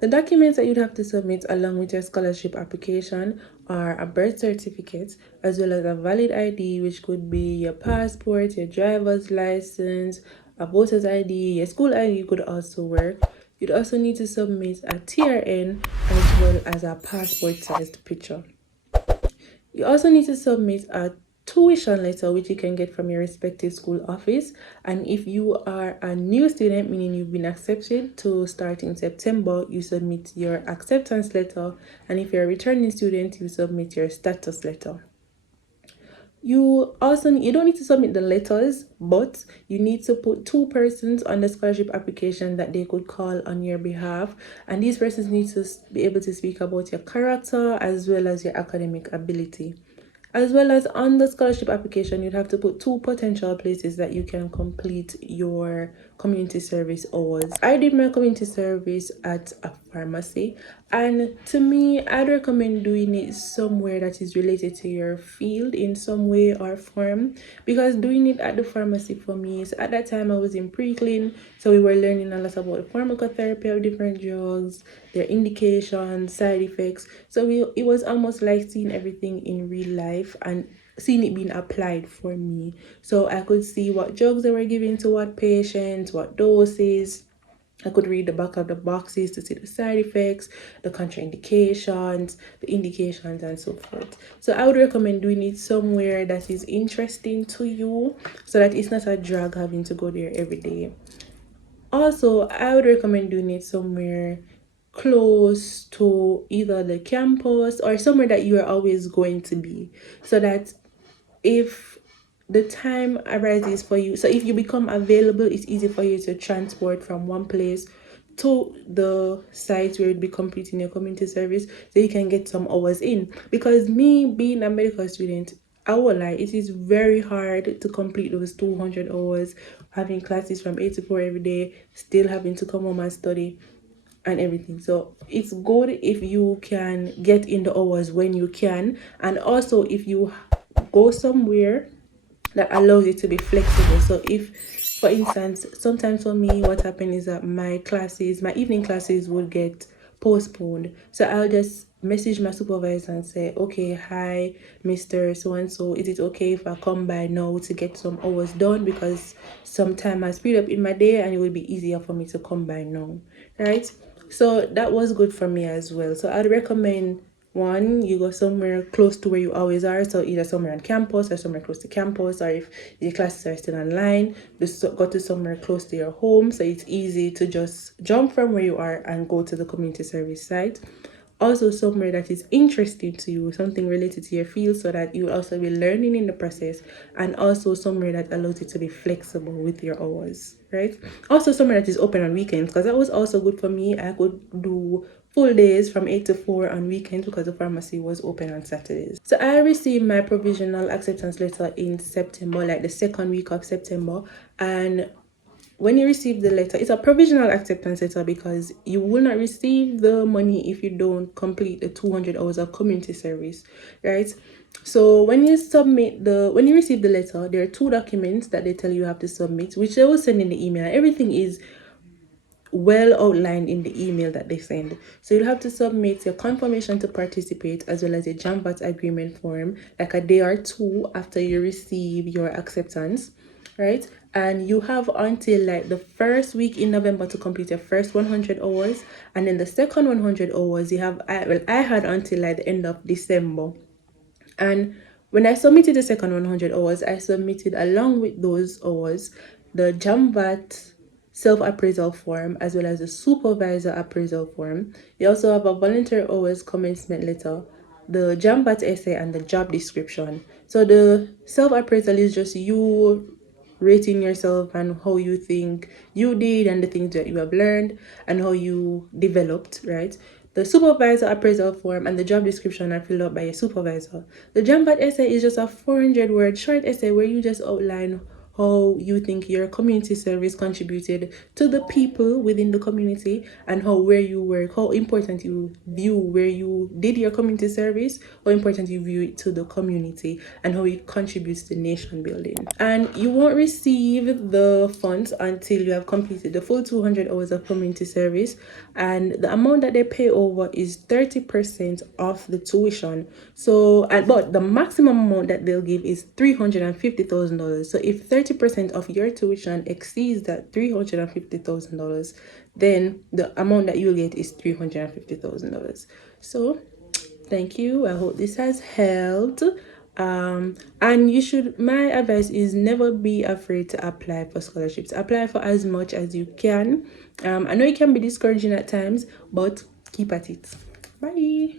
The documents that you'd have to submit along with your scholarship application are a birth certificate as well as a valid ID, which could be your passport, your driver's license, a voter's ID, your school ID could also work. You'd also need to submit a TRN as well as a passport-sized picture. You also need to submit a tuition letter, which you can get from your respective school office. And if you are a new student, meaning you've been accepted to start in September, you submit your acceptance letter. And if you're a returning student, you submit your status letter. You don't need to submit the letters, but you need to put 2 persons on the scholarship application that they could call on your behalf, and these persons need to be able to speak about your character as well as your academic ability. As well as on the scholarship application, you'd have to put 2 potential places that you can complete your community service hours. I did my community service at a pharmacy, and to me, I'd recommend doing it somewhere that is related to your field in some way or form, because doing it at the pharmacy for me is, at that time I was in pre-clin, so we were learning a lot about the pharmacotherapy of different drugs, their indications, side effects. So it was almost like seeing everything in real life and seeing it being applied for me. So I could see what drugs they were giving to what patients, what doses. I could read the back of the boxes to see the side effects, the contraindications, the indications, and so forth. So I would recommend doing it somewhere that is interesting to you, so that it's not a drag having to go there every day. Also, I would recommend doing it somewhere close to either the campus or somewhere that you are always going to be, so that if the time arises for you, so if you become available, it's easy for you to transport from one place to the site where you'd be completing your community service, so you can get some hours in. Because me being a medical student, I won't lie, it is very hard to complete those 200 hours, having classes from 8 to 4 every day, still having to come home and study and everything. So it's good if you can get in the hours when you can, and also if you go somewhere that allows you to be flexible. So if, for instance, sometimes for me what happened is that my evening classes would get postponed, so I'll just message my supervisor and say, okay, hi Mr. So and so, is it okay if I come by now to get some hours done, because some time has speed up in my day and it will be easier for me to come by now, right? So that was good for me as well. So I'd recommend, one, you go somewhere close to where you always are, so either somewhere on campus or somewhere close to campus, or if your classes are still online, just go to somewhere close to your home, so it's easy to just jump from where you are and go to the community service site. Also somewhere that is interesting to you, something related to your field, so that you will also be learning in the process, and also somewhere that allows you to be flexible with your hours, right? Also somewhere that is open on weekends, because that was also good for me. I could do full days from 8 to 4 on weekends because the pharmacy was open on Saturdays. So I received my provisional acceptance letter in September, like the second week of September. And when you receive the letter, it's a provisional acceptance letter, because you will not receive the money if you don't complete the 200 hours of community service, right? So when you receive the letter, there are 2 documents that they tell you have to submit, which they will send in the email. Everything is well outlined in the email that they send. So you'll have to submit your confirmation to participate as well as a JAMVAT agreement form like a day or 2 after you receive your acceptance, right? And you have until like the first week in November to complete your first 100 hours, and then the second 100 hours I had until like the end of December. And when I submitted the second 100 hours, I submitted along with those hours the JAMVAT self-appraisal form as well as the supervisor appraisal form. You also have a volunteer hours commencement letter, the JAMVAT essay, and the job description. So the self-appraisal is just you rating yourself and how you think you did and the things that you have learned and how you developed, right? The supervisor appraisal form and the job description are filled out by a supervisor. The JAMVAT essay is just a 400-word short essay where you just outline how you think your community service contributed to the people within the community, and how where you work, how important you view where you did your community service, how important you view it to the community, and how it contributes to nation building. And you won't receive the funds until you have completed the full 200 hours of community service, and the amount that they pay over is 30% of the tuition. So, but the maximum amount that they'll give is $350,000. So if 30% of your tuition exceeds that $350,000, then the amount that you'll get is $350,000. So thank you. I hope this has helped. And you should, my advice is never be afraid to apply for scholarships. Apply for as much as you can. I know it can be discouraging at times, but keep at it. Bye.